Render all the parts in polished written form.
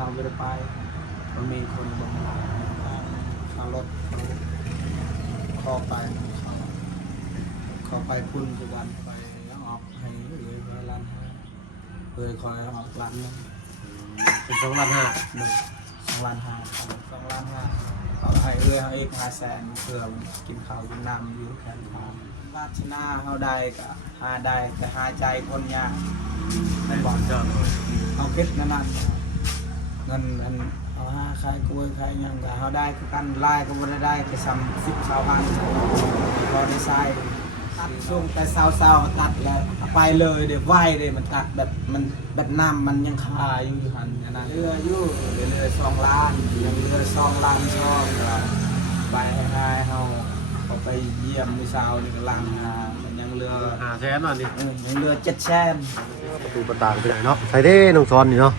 เขาไม่ได้ไปมันมีคนบางขับรถเข้าไปเขาไปพุ่นทุกวันไปออกให้เลยไปร้านเลยคอยออกร้านนึง เป็น2,500,000 2,500,000เอาให้เอาอีก500,000เพื่อกินข้าวกินน้ำอยู่แค่นั้นราชนาเขาได้ก็หาได้แต่หาใจคนยากไม่บอกเจ้าเอาคิดนั่นเงินอันเอาหาขายกล้วยขายยังก็เขาได้กันไล่ก็ไม่ได้ไปซ้ำ10 20 พันพอได้ใส่ตัดช่วงแต่เศร้าตัดแล้วไปเลยเดี๋ยวไหวเลยมันตัดแบบมันแบบน้ำมันยังคาอยู่หันนะเรืออยู่เรือ2 ล้านยังเรือ2 ล้านช่องไปให้เขาไปเยี่ยมมิสาวนี่กำลังมันยังเรือ500,000น่ะนี่ ยังเรือ700,000ประตูต่างๆไปไหนเนาะใส่เด้น้องซอนนี่เนาะ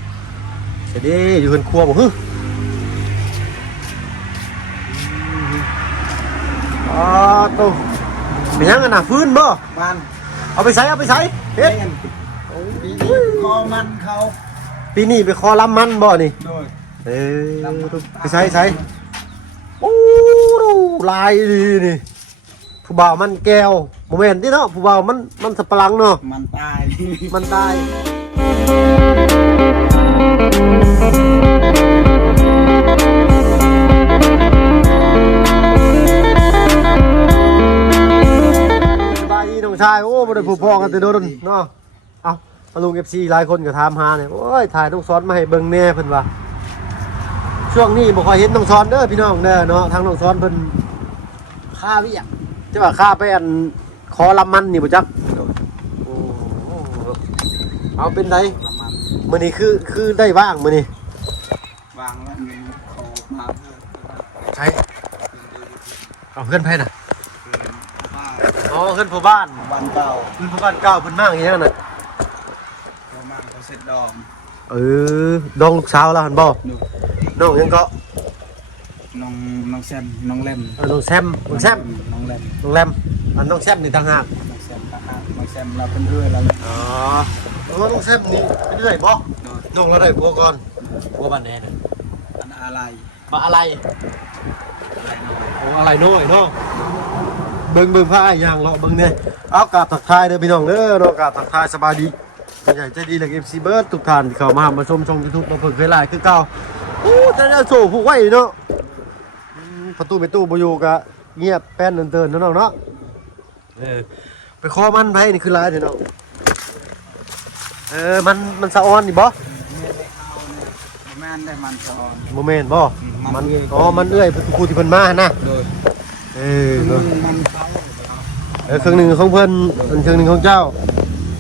ใส่เด้อยู่เพิ่นครัวบ่ฮึอ๋อโตเป็นยังกันน่ะฟื้นบ่มันเอาไปใส่เฮ็ด ปีนี้คอมันเขา ปีนี้ไปคอลำมันบ่นี่ โดย ไปใส่โอ้ลายดีนี่ผู้บ่าวมันแก้วโมเมนต์ที่เนาะผู้บ่าวมันสับปะหลังเนาะมันตาย มันตายสบายดีน้องชายโอ้บ่ได้ผูกพ้องกันแต่โดนเนาะเอาลุง FC หลายคนก็ถามหาเนี่ยโอ้ยถ่ายน้องซ้อนมาให้เบิ่งแน่เพิ่นว่าช่วงนี้บ่ค่อยเห็นน้องซ้อนเด้อพี่น้องเด้อเนาะทางน้องซ้อนเพิ่นค่าวิอ่ะจะว่าค่าไปอันคอลำมันนี่บ่จักโอ้เอาเป็นไดมื้อนี้คือได้ว่างมื้อนี้วางแล้วมีเขามาใช่เอาเพื่อนไผน่ะ บ้าน อ๋อเพื่อนผู้บ้าน วันเก่า เพื่อนผู้บ้านเก่าเพิ่นมากอย่างนั้นน่ะ ประมาณเขาเสร็จดอม ดองลูกสาวแล้วหั่นบ่ ดู น้องยังก็ น้องแซมน้องเล่ม น้องแซมน้องเล่ม น้องแรมอันน้องแซมนี่ต่างหาก น้องแซมน้องแซมเราเป็นเพื่อนเราเลย อ๋อน้องแซมนี่เป็นเรื่อยบ่น้องเราได้ผัวก่อนผัวบ้านแดน่ะ อันอะไร บ่อะไรโอ้อะไรน้อยเนาะเบิ่งพาอย่างเลาะเบิ่งเนี่ยเอากราบทักทายเด้อพี่น้องเด้อเนาะกราบทักทายสบายดีใหญ่ใจดีและ FC เบิร์ดทุกท่านที่เข้ามาชมช่อง YouTube มาเพิ่งเคยหลายคือเก่าโอ้แต่แล้วโซ่ผูกไว้เนาะประตูบ่อยู่ก็เงียบแป้นเดินๆเนาะเนาะไปขอมันไผนี่คือหลายเด้อเนาะมันสะออนนี่บ่ แม่นได้มันซ้อน บ่แม่นบ่มันมันเอื้อยผู้ที่เพิ่นมาหั่นน่ะ โดย เนาะ มันเขา เครื่องหนึงของเพิ่นเครื่องหนึงของเจ้า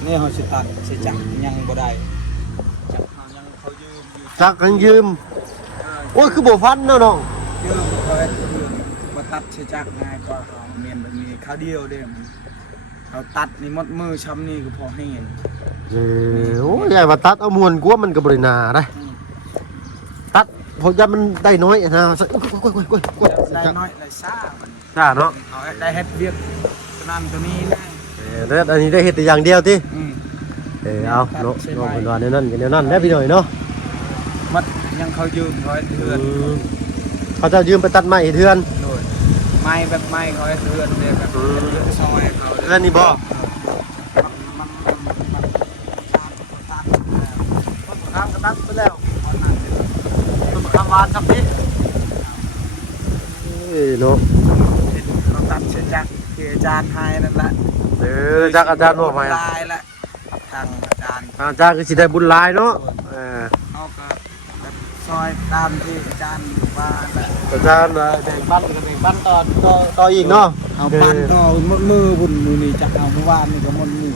นี่เขาสิตัดสิจักยังบ่ได้จักเขายังเขายืมอยู่ จักกันยืมโอ้ยคือบ่ฟันเนาะน้อง ยืมเขาให้ยืมมาตัดสิจักง่ายกว่าเขาเมียนแบบนี้ข้าวเดียวเด้มันเขาตัดนี่หมดมือช้ำนี่ก็พอให้เห็น โอ้ยใหญ่ว่าตัดเอามวนกลัวมันก็บ่ได้นาได้ตัดเพราะว่ามันได้น้อยนะได้น้อยได้ซ่ามัน จ้าเนาะ เขาได้เฮ็ดเวียกนั่นตัวนี้ได้ แล้วอันนี้ได้เฮ็ดแต่อย่างเดียวติ ม เอาเนาะน้องเพิ่นว่าแนวนั้นก็แนวนั้นแหละพี่น้อยเนาะ มัดยังเขายืมเขาให้เทือน เขาจะยืมไปตัดไม้ให้เทือน โดยไม้แบบไม้เขาให้เทือนเลยแบบเทือนซอยเขา เทือนนี่บ่ มันตัด ต้นมะขามก็ตัดไปแล้วต้นมะขามหวานครับนี่เนาะ เขาตัดเสร็จจากที่อาจารย์ให้นั่นแหละ จากอาจารย์บอกมา ลายละทางอาจารย์ อาจารย์ก็สิได้บุญหลายเนาะเขาก็แบบซอยตามที่อาจารย์ว่าแหละ อาจารย์แบ่งปันก็แบ่งปันต่ออีกเนาะ เอาปั้นก็มือบุญมือนี่จากเอาเมื่อวานนี่ก็มันนี่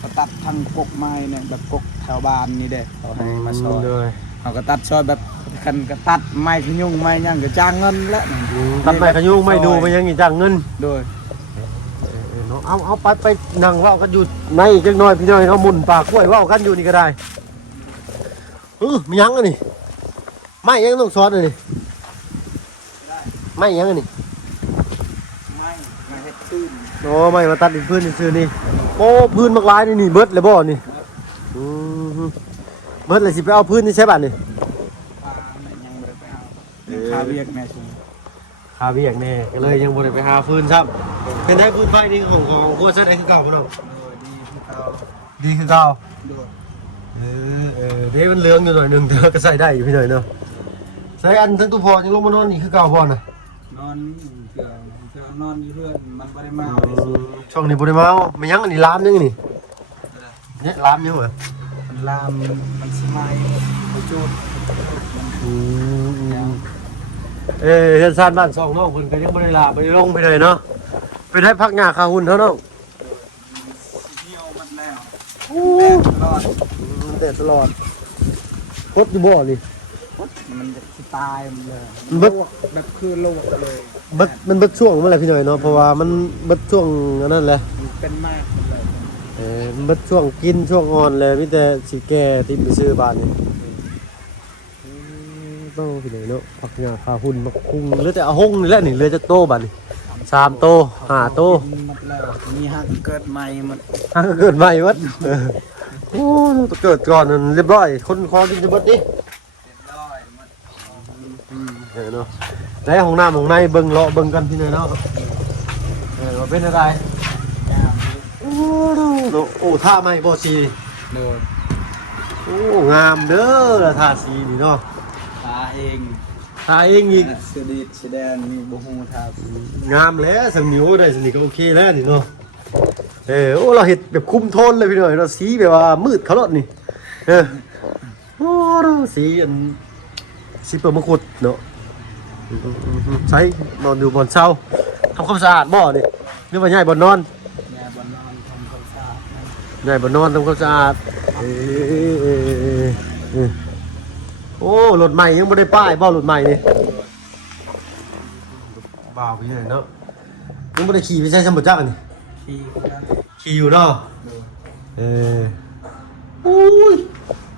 ก็ตัดทางกกไม้เนี่ยแบบกกแถวบ้านนี่เด้เขาให้มาซอยเขาก็ตัดซอยแบบคันก็ตัดไม้ขยุ่งไม้ย่างก็จ้างเงินแล้ว ตัดไม้ขยุ่งไม่ดูมันยังอีกจ้างเงิน โดย เอาไปนั่งเว้ากันอยู่ในจังน้อยพี่น้อยเอาหมุนปากกล้วยเว้ากันอยู่นี่ก็ได้มียังอันนี้ไม่ยังต้องสอนอันนี้ไม่ยังอันนี้ ไม่เฮ็ดตื้น โอ้ไม่มาตัดอีกพื้นซื่อนี่โอ้พื้นมากลายนี่เบิดเลยบ่นี่เบิดเลยสิไปเอาพื้นนี่ใช่ป่ะนี่ คาเวียกแม่ช่วย คาเวียกแน่ก็เลยยังบ่ได้ไปหาฟืนซ้ำเป็นได้ฟืนไฟนี่ของโคตรได้คือเก่าบ่เนาะ ดีที่เขาดีคือเก่า ด้วย เด้มันเหลืองอยู่หน่อยหนึงแต่ก็ใส่ได้อยู่พี่หน่อยเนาะใส่อันทั้งตู้พอยังลงมานอนนี่คือเก่าบ่น่ะ นอนเถื่อนอนอยู่เพื่อนมันไม่ได้มา ช่วงนี้บ่ได้มาไม่ยังอันนี้ลามยังนี่เนี่ยลามยังเหรอ มันลามมันสมัยมันจูด เฮือนซ่านบ้าน2น้องเพิ่นก็ยังบ่ได้ลาบ่ได้ลงไปเลยเนาะไปได้พักหญ้าคาหุ่นเท่าน้อง เที่ยวมันแล้ว อู้ แม่ตลอด แต่ตลอดพดอยู่บ่นี่ มันจะตายมันเลย มันเบิด แบบคือโลกเลย มันเบิดช่วงเมื่อไหร่พี่หน่อยเนาะเพราะว่ามันเบิดช่วงอันนั้นแหละ มันเป็นมากเลย มันเบิดช่วงกินช่วงอ่อนเลยมีแต่สิแก่ที่ไปซื้อบานนี่โตพี่หน่อยเนาะพักหญ้าคาหุ่นมาคุงเหลือแต่เอาหงนี่แหละนี่เหลือจักโตบัดนี่3โต5โต มันแล้วมีฮักเกิดใหม่มัน ถ้าเกิดใหม่วัดโอ้เกิดก่อนนั่นเรียบร้อยคนคอกินจะเบิดดิ เรียบร้อยมัน เออเนาะในห้องน้ำห้องในเบิ่งเลาะเบิ่งกันพี่หน่อยเนาะว่าเป็นอะไร ยาม โอ้เนาะโอ้ท่าใหม่บ่สี โดน โอ้งามเด้อท่าสีนี่เนาะ ตาเอง ท่าเองอีก สดีแสดงมีบุหูทาสี งามแล้วสมิวได้สนิทก็โอเคแล้วนี่เนาะโอ้เราเห็ดแบบคุมโทนเลยพี่หน่อยเราสีแบบว่ามืดเขาลดนี่โอ้สีอันสีเปิดมะขุดเนาะใช้นอนอยู่บนเช้าทำความสะอาดบ่อนี่หรือว่าใหญ่บนนอน แม่บนนอนทำความสะอาด ใหญ่บนนอนทำความสะอาดโอ้รถใหม่ยังไม่ได้ป้ายบ่รถใหม่นี่บ่าวพี่หน่อยเนาะยังไม่ได้ขี่ไปใช้สมุดจักรนี่ ขี้กัน ขี่อยู่เนาะ โดน อุ้ย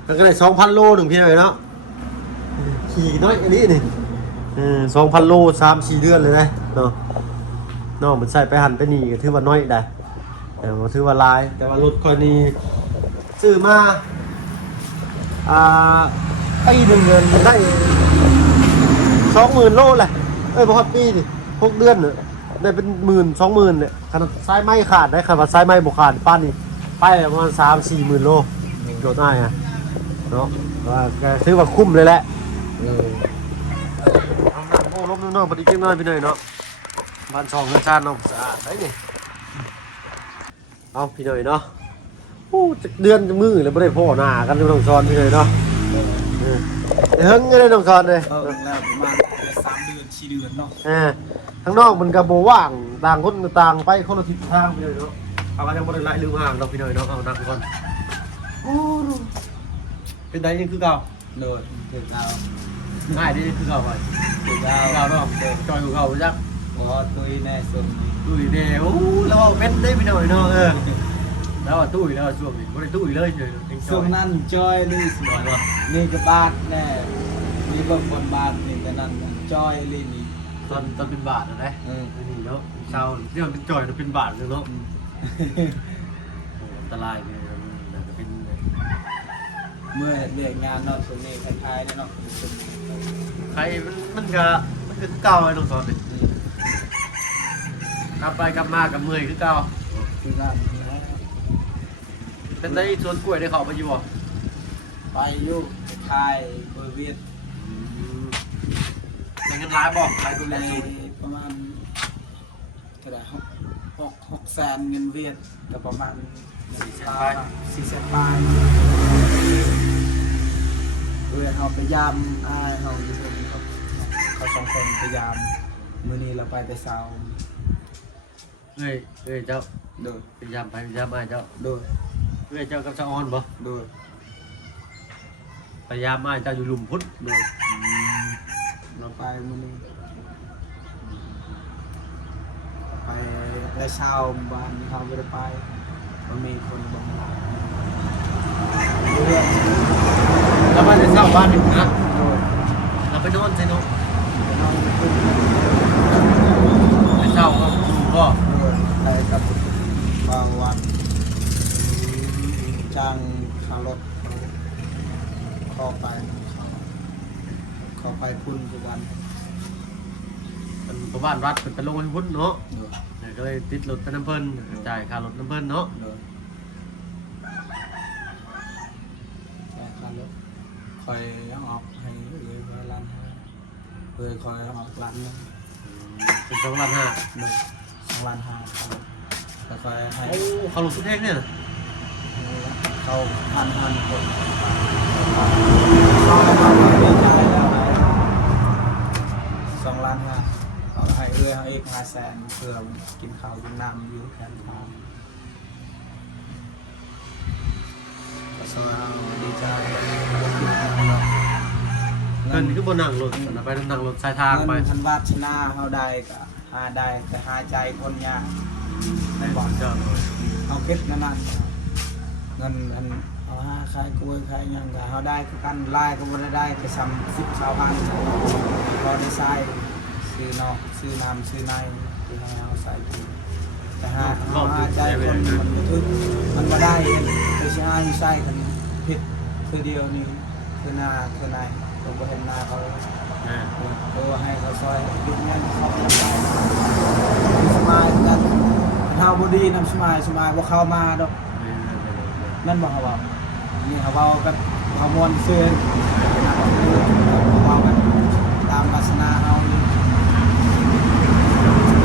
มันก็ได้2,000 โลหนึ่งพี่หน่อยเนาะขี่น้อยอันนี้นี่2,000 โล3-4 เดือนเลยนะเนาะเนาะมันใส่ไปหันไปนี่ก็ถือว่าน้อยได้แต่ว่าถือว่าหลายแต่ว่ารถคอยนี้ซื้อมาปีหนึ่งเงินได้20,000 โลแหละบ่ฮอดปีดิ6 เดือนเนี่ยได้เป็น10,000-20,000เนี่ยขนาดสายไม้ขาดได้ขนาดสายไม้บ่ขาดป้านนี่ไปประมาณ3-4 หมื่นโลโดดได้อะเนาะว่าก็ถือว่าคุ้มเลยแหละเอาน้ำโอ้ลบน้องๆพอดีจังน้อยพี่หน่อยเนาะบ้านช่องเงินชาติเนาะสะอาดได้นี่เอาพี่หน่อยเนาะโอ้จักเดือนจะมือเลยบ่ได้พ่อหน้ากันอยู่น้องชอนพี่หน่อยเนาะเฮิงก็ได้น้องชอนเลย แล้วประมาณ3 เดือน 4 เดือนเนาะ ข้างนอกมันก็บ่ว่างต่างคนก็ต่างไปคนละทิศทางพี่หน่อยเนาะเอาก็ยังบ่ได้ไล่ลืมห่างเราพี่หน่อยเนาะเอานั่งก่อนโอ้เป็นไดยังคือเก่า โดนถึงเอา ง่ายดีคือเก่าไป ถึงเอา คือเก่าเนาะจอยคือเก่าจัก บอกว่าตุยแน่ส่วนนี้ ตุ้ยเด้โอ้แล้วเป็นได้พี่หน่อยเนาะแล้วตุ้ยแล้วช่วงนี้บ่ได้ตุ้ยเลยเลย ช่วงนั้นจอยนี่สวยว่ะนี่ก็บาทแน่นี่เบิ่งบนบาทนี่แต่นั้นจอยลีนี่ ตอนเป็นบาทนะนี่เนาะเช้าที่มันเป็นจอยเป็นบาทเลยเนาะอันตรายเลยมันจะเป็น เมื่อเรียกงานเนาะส่วนนี้คล้ายๆเนาะ ใครมันก็คือเก่าไอ้น้องสอนเลยกลับไปกลับมากับเมื่อยคือเก่า คือนั่น เป็นได้สวนกล้วยได้เขาไปอยู่บ่ ไปอยู่คล้ายเบอร์เวียด ในเงินร้ายบ่ใครดูแล ใน อยู่ ประมาณก็ได้6แสนเงินเวียดก็ประมาณ4 แสนบาทเพื่อเอาไปยามเขาอยู่บนเขา2 คนไปยามมื้อนี้เราไปแต่เช้า เอ้ยเจ้า โดย พยายามไปพยายามมาเจ้า โดย เจ้ากับเจ้าออนบ่ โดย พยายามมาเจ้าอยู่หลุมพุทธ โดยเราไปมื้อนี้ไปได้เช้าบ้านเขาไม่ได้ไปมันมีคนบอกเรื่อง แล้วมาจะเช่าบ้านหนึ่งนะ โดย เราไปนอนใช่เนาะ น้องไปขึ้น ไปเช่าก็อยู่ก็ โดยไปกับบางวันจ้างขารถเข้าไปพุ่นทุกวัน มันประบ้านรัฐเป็นลงให้หุ้นเนาะ โดย ก็เลยติดรถไปน้ำเพิ่นจ่ายค่ารถน้ำเพิ่นเนาะ โดยใช่คันรถคอยเอาออกให้เลยไว้ร้านห้าเลยคอยเอาออกร้านนึง เป็น2.5 ล้าน โดย2,500,000แล้วคอยให้ โอ้เขาลงสุดแท่งเนี่ย เขาพันคนเขาดีใจแล้ว2,500,000เขาให้เขาอีก500,000เพื่อกินข้าวกินน้ำอยู่แค่ทางก็ซอยเอาดีใจ เงินคือบนนั่งรถไปนั่งรถสายทางไป เงินพันบาทชนะเขาได้ก็หาได้แต่หาใจคนยากไม่บอก เจ้าเลย เอาเพชรนั่นเงินอันเอาหาขายกล้วยขายหยังก็เขาได้คือกันไล่ก็บ่ได้ก็ซ้ำ10 20พันพอได้ใช้ซื้อนอกซื้อน้ำซื้อในคือให้เอาใส่กินแต่หาใจคนมันบ่ถึงมันบ่ได้คือสิหาอยู่ใส่กันเพชรคือเดียวนี่คือหน้าคือในผมบ่เห็นหน้าเขา ตัวให้เขาซอยยุบเงินเขาไม่ได้สมัยกันเฮาบ่ดีนำสมัยบ่เข้ามาดอกนั่นบ่เขาว่านี่เขาเว้ากับเขามวนซื่อเขาเว้ากันตามศาสนาเฮานี่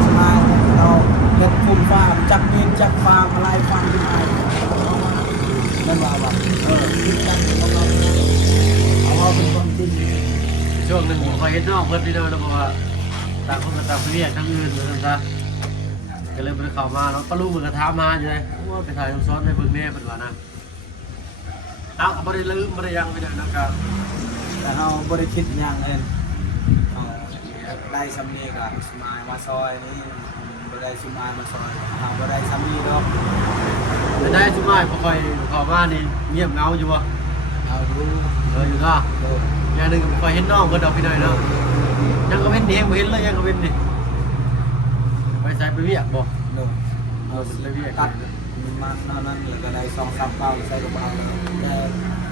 สมัยเราเฮ็ดภูมิฟ้าจักมีจักฟ้าอะไรฟังขึ้นมานั่นว่าคิดกันของเราเอาเป็นความจริง ช่วงหนึ่งผมคอยเห็นน้องเพื่อนที่เดินแล้วบอกว่าต่างคนก็ต่างไปเรียกทั้งอื่นเลยนะก็เลยไปเข้ามาเนาะป้าลูกเหมือนกระทามาใช่ไหมว่าไปถ่ายน้ำซ้อนให้เพื่อนแม่เป็นว่านั่นเอาก็ไม่ได้ลืมไม่ได้ยังไม่ได้นะครับ แต่เราบริคิดอย่างเองได้สำนีกับสมายมาซอยนี่บได้สมายมาซอยเราบได้สำนีดอก ไม่ได้ชุดไม้พอคอยเข้ามานี่เงียบเงาอยู่วะ เอาดู อยู่เนาะ โดย อย่างหนึ่งคอยเห็นน้องเพื่อนเอาไปหน่อยเนาะยังก็เป็นเด็กเห็นเลยยังก็เป็นดิไปใส่ไปเวียกบ่ โดยเอาตัดมันนั่นนี่ก็ได้2-3เป้าใส่กระเป๋าแต่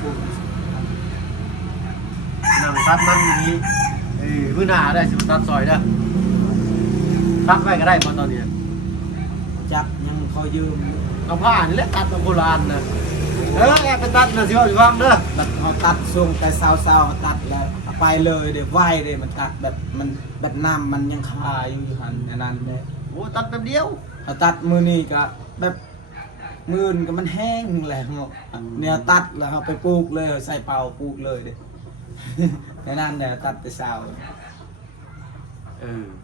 ปุ๊บ นั่งตัดมันอย่างนี้มื้อหน้าได้สิตัดซอยเด้อตัดไว้ก็ได้พอตอนนี้ จักยังขอยืม เอาผ้านี่แหละตัดมาโบราณนะแอบไปตัดนะสิว่าอยู่บ้างเด้อ เขาตัดช่วงแต่เศร้าๆตัดแล้วไปเลยเดี๋ยวไหวเลยมันตัดแบบมันแบบน้ำมันยังคาอยู่หันนั่นเลย โอ้ตัดแป๊บเดียว เขาตัดมือนี่ก็แบบมือก็มันแห้งแหละเนาะเนี่ยตัดแล้วเขาไปปลูกเลยใส่เป่าปลูกเลยเด้ แค่นั้นเนี่ยตัดแต่เช้า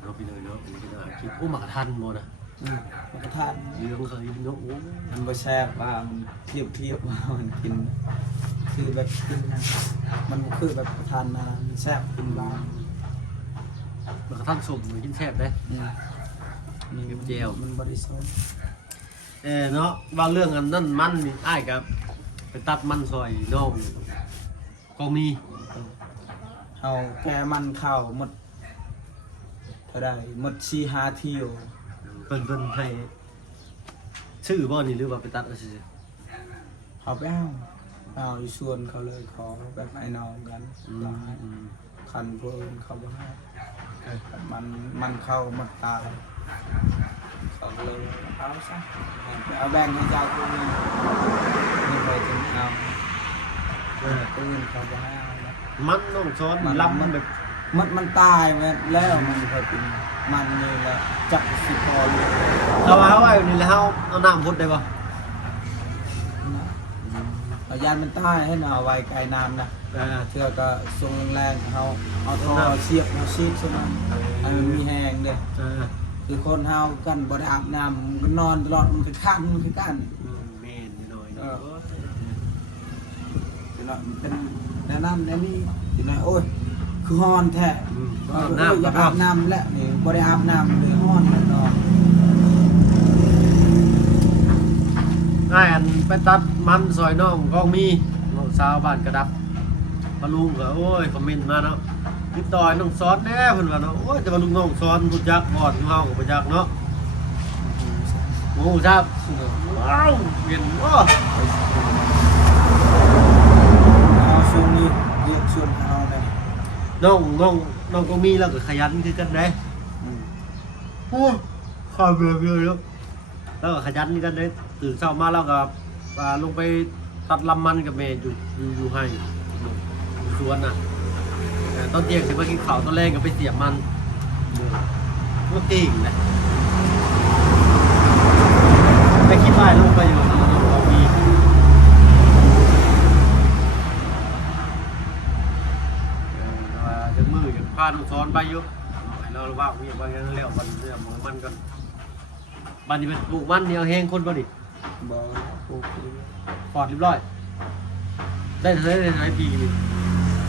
เราไปเลยเนาะนี่ก็ได้คิดโอ้หมากทันโมนะ มันก็ทาน เรื่องเคยเนาะโอ้ มันบ่แซ่บว่ามันเทียบว่ามันกินคือแบบกินนะมันคือแบบทานนามันแซ่บกินบ้าง หมากทันสุ่มกินแซ่บได้ นี่เจลมันบริสุทธิ์ เนาะบางเรื่องอันนั้นมันนี่อ้ายกับไปตัดมันซอยน้องก็มี เอาแกมันเข้าหมดเท่าไรหมด4-5 เที่ยว เป็นให้ชื่อบ่นี่หรือว่าไปตัดอะไรสิ เขาไปเอาอยู่ส่วนเขาเลยขอแบบไอ้น้องกันหลายคันพวกอื่นเขาบ่ให้มันเข้าหมดตายเขาเลยเอาซะเอาแบ่งให้เจ้าตัวนี้นี่ไปถึงเอาปืนเขาบ่ให้เอาแล้ว มันน้องซ้อนลำมันแบบ มันตายไปแล้วมันเคยเป็นมันนี่แหละจับสิพอเลย เราเอาไว้นี่แล้วเอาน้ำพุดได้ป่ะ เอายานมันตายให้เอาไว้ไกลน้ำนะเชื่อก็ทรงแรงเขาเอาท่อเสียบมาชีดใช่ไหมอันมันมีแหงเด้คือคนเฮากันบ่ได้อาบน้ำก็นอนตลอดมันคือขั้นมันคือกั้น เมนนิดหน่อยเนาะ เป็นแนะนำแนะนี่ทีไหนโอ้ยคือฮ้อนแท้อยากอาบน้ำแล้วนี่บ่ได้อาบน้ำเลยฮ้อนแล้วเนาะ ง่ายอันไปตัดมันซอยน้องก็มีสาวบ้านกระดับพะลุงก็โอ้ยคอมเมนต์มาเนาะติดต่อน้องซ้อนแน่เพิ่นว่าเนาะโอ้ยแต่ว่าลุงน้องซ้อนรู้จักบ่อนเฮาก็บ่จักเนาะโอ้ครับว้าวเห็นบ่ เอาช่วงนี้เรียกชวนเฮาเลย น้องก็มีแล้วก็ขยันคือกันเด้ โอ้ข้าวเบื่อแล้วแล้วก็ขยันนี่กันเลยตื่นเช้ามาแล้วก็ลงไปตัดลำมันกับเมย์อยู่ให้สวนน่ะตอนเที่ยงถึงมากินข้าวตอนแรกก็ไปเสียบมันก็เก่งนะไปคิดว่าลงไปอยู่เรามีจะมืออย่างพาน้องซ้อนไปอยู่เราว่ามีบางอย่างแล้วมันเรื่องของมันกันบ้านนี้เป็นปลูกมันเดียวแห้งคนบ่ดิ บ่ปลูก ปอดเรียบร้อยได้เท่าไหร่ปีนี้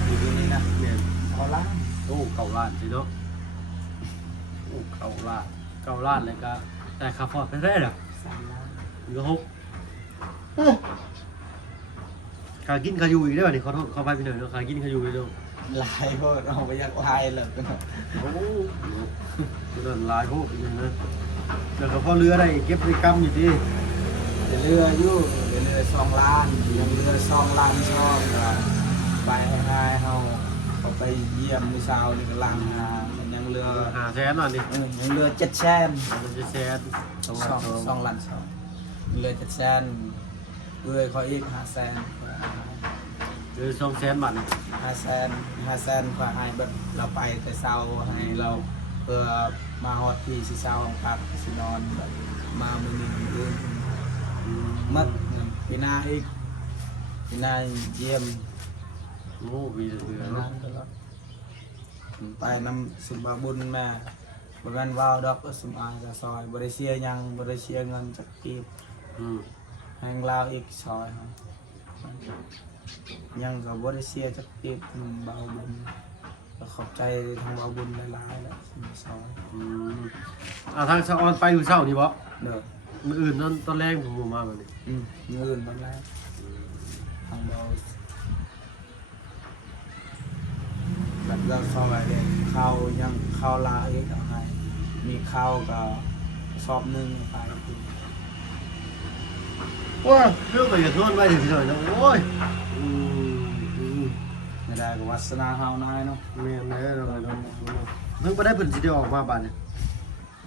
อยู่ที่นี่นะ เนี่ย เอาละ โอ้เก่าล้านสิเนาะโอ้เก่าล้านเลยก็แต่คาฟอดไปได้หรอ 3 ล้าน เหลือ6ขากินขาอยู่อีกได้ป่ะนี่ขอโทษขอไปหน่อยเนาะขากินขาอยู่อีกเนาะ ลายโพดเอาไปอยากลายเลย โอ้เดินลายพวกอย่างนั้นแล้วก็พอเรือได้เก็บในกำอยู่ที่ เรืออยู่เรือ2 ล้านยังเรือ2 ล้านช่องก็ไปให้เฮาเขาไปเยี่ยมมื้อเช้านี่ก็ลังหามันยังเรือ 500,000หน่อยดิ ยังเรือ7แสน มันจะแซนสองล้านสอง 2 ล้านช่องเรือ7แสนเอ้ยเขาอีก5แสน หรือ200,000 บาทนี่ 5แสนเพื่อให้แบบเราไปแต่เช้าให้เราเพื่อมาฮอดที่สิเช้าของพักสินอนแบบมามื้อนี้มื้อมัดปีหน้าอีกปีหน้าเยี่ยม โอ้วีเดือเนาะ ไปนำสุบาบุญมาบ่แม่นว่าวดอกสุมาจะซอยบ่ได้เสียหยังบ่ได้เสียเงินจักกีบ อืม แห่งลาวอีกซอยครับยังก็บ่ได้เสียจักกีบบ่าวบุญก็ขอบใจทางบ่าวบุญหลายๆแล้วซอย ทางชะออนไปอยู่เช้านี่บ่ เด้อ มื้ออื่นตอนแรกผมบ่มาแบบนี้ เงินตอนแรกทางเราแบบเราซอยเลยข้าวยังข้าวลาอีกเอาให้มีข้าวก็ซอบนึงไป ว้าเรื่องไปกับทวนไปถึงหน่อยเนาะโอ้ย ไม่ได้ก็วัสนาเฮานายเนาะ แม่นเลยเราเพิ่งไปได้เพิ่นสิได้ออกมาบาดนี้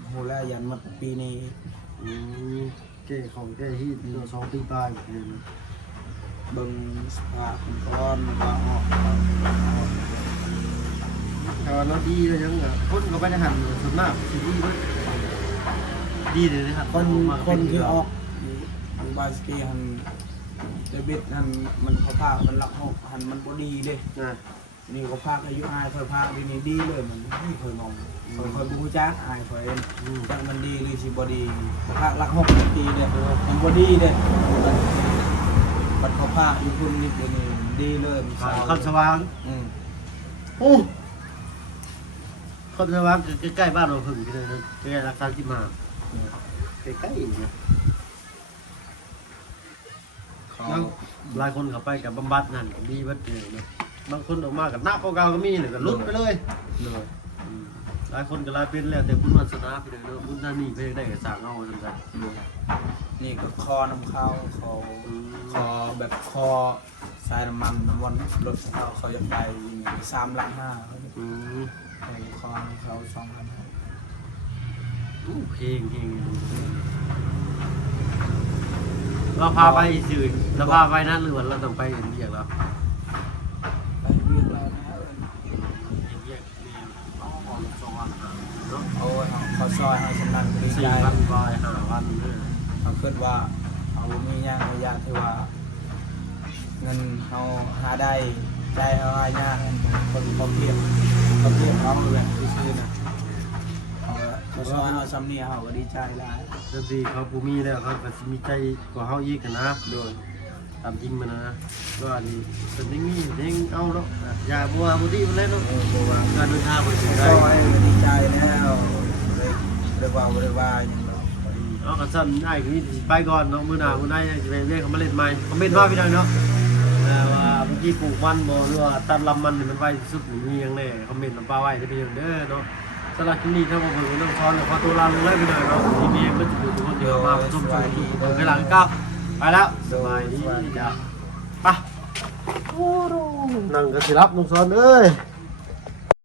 โหแล้วยันมาปีนี้ แก้ของแก้ฮีดเนาะ2ปีปลาย เบิ่งสภาพมันก้อนมันก็ออก แต่ว่าเราดีแล้วยังคนก็ไปได้หันส่วนมากสิดีเบิดดีเลยนะครับ คนที่ออกอยู่บาสกีหันเดบิตหันมันเขาพามันรักหกหันมันบ่ดีเด้ นะ นี่เขาพาอายุอายเคยพาดีนี่ดีเลยมันไม่เคยมองเคยบูจักอายเคยจักมันดีหรือสิบ่ดีพารักหกปีเด้มันบ่ดีเด้บัดเขาพาอยู่คุณนี่นี่ดีเลยมัน คำสว่างโอ้คำสว่างใกล้ๆบ้านเราพึ่งที่นั่นใกล้รักษาที่มาใกล้ๆเนี่ยแล้วหลายคนเข้าไปกับบำบัดนั่นก็มีวัดเดียวเนาะบางคนออกมากับหน้าเก่าๆก็มีเนี่ยก็ลุดไปเลยหลายคนก็หลายเป็นแล้วแต่บุญวาสนาไปเลยเนาะบุญท่านนี่ไปได้ก็สร้างเอาสำคัญ นี่ก็คอนำเข้าคอแบบคอสายน้ำมันรถเขาจะไป3.5 ล้านคอเขา2 ล้าน เพลงเราพาไปสื่อเราพาไปนั่นหรือว่าเราต้องไปเห็นเรียกเรา ไปเรียกแล้วนะ เรียกเอาของสองวันเนาะ โอ้ยเขาซอยให้ฉันนั่งดีใจ 4,000 บาท5,000เนี่ย เขาคิดว่าเขามีอย่างระยะที่ว่าเงินเขาหาได้ใจเขาหายากคนเขาเพียบเขาเลยที่ซื้อนะเขาซอยเขาซ้ำนี่เขาก็ดีใจหลาย เรื่องที่เขาผู้มีแล้วเขาก็สิมีใจกว่าเขาอีกนะโดยตามจริงมันนะว่านี่เป็นอย่างนี้เองเอาเนาะอย่าบัวบุตรีมันเล่นเนาะการเดินทางไปถึง ซ ได้ อยดีใจแล้วเรียกว่าอย่างเรา เอากระสันได้คือไปก่อนเนาะมื้อหน้ามื้อไหนจะไปเรียกเขามาเล่นใหม่คอมเมนต์ว่าพี่น้องเนาะว่าเมื่อกี้ปลูกมันบ่หรือว่าตัดลำมันนี่มันไว้สุดมีอย่างแน่คอมเมนต์ลำปลาไว้ได้เป็นอย่างเด้อเนาะสำหรับคลิปนี้ถ้าผมเป็นต้องซ้อนขอตัวลาลงเลยพี่น้องเนาะทีนี้ก็จะดูทุกคนเดียวมาชมผมไปหลังก้าวไปแล้วสบายดีจ้ะไปนั่งกันสิรับน้องซ้อนเอ้ย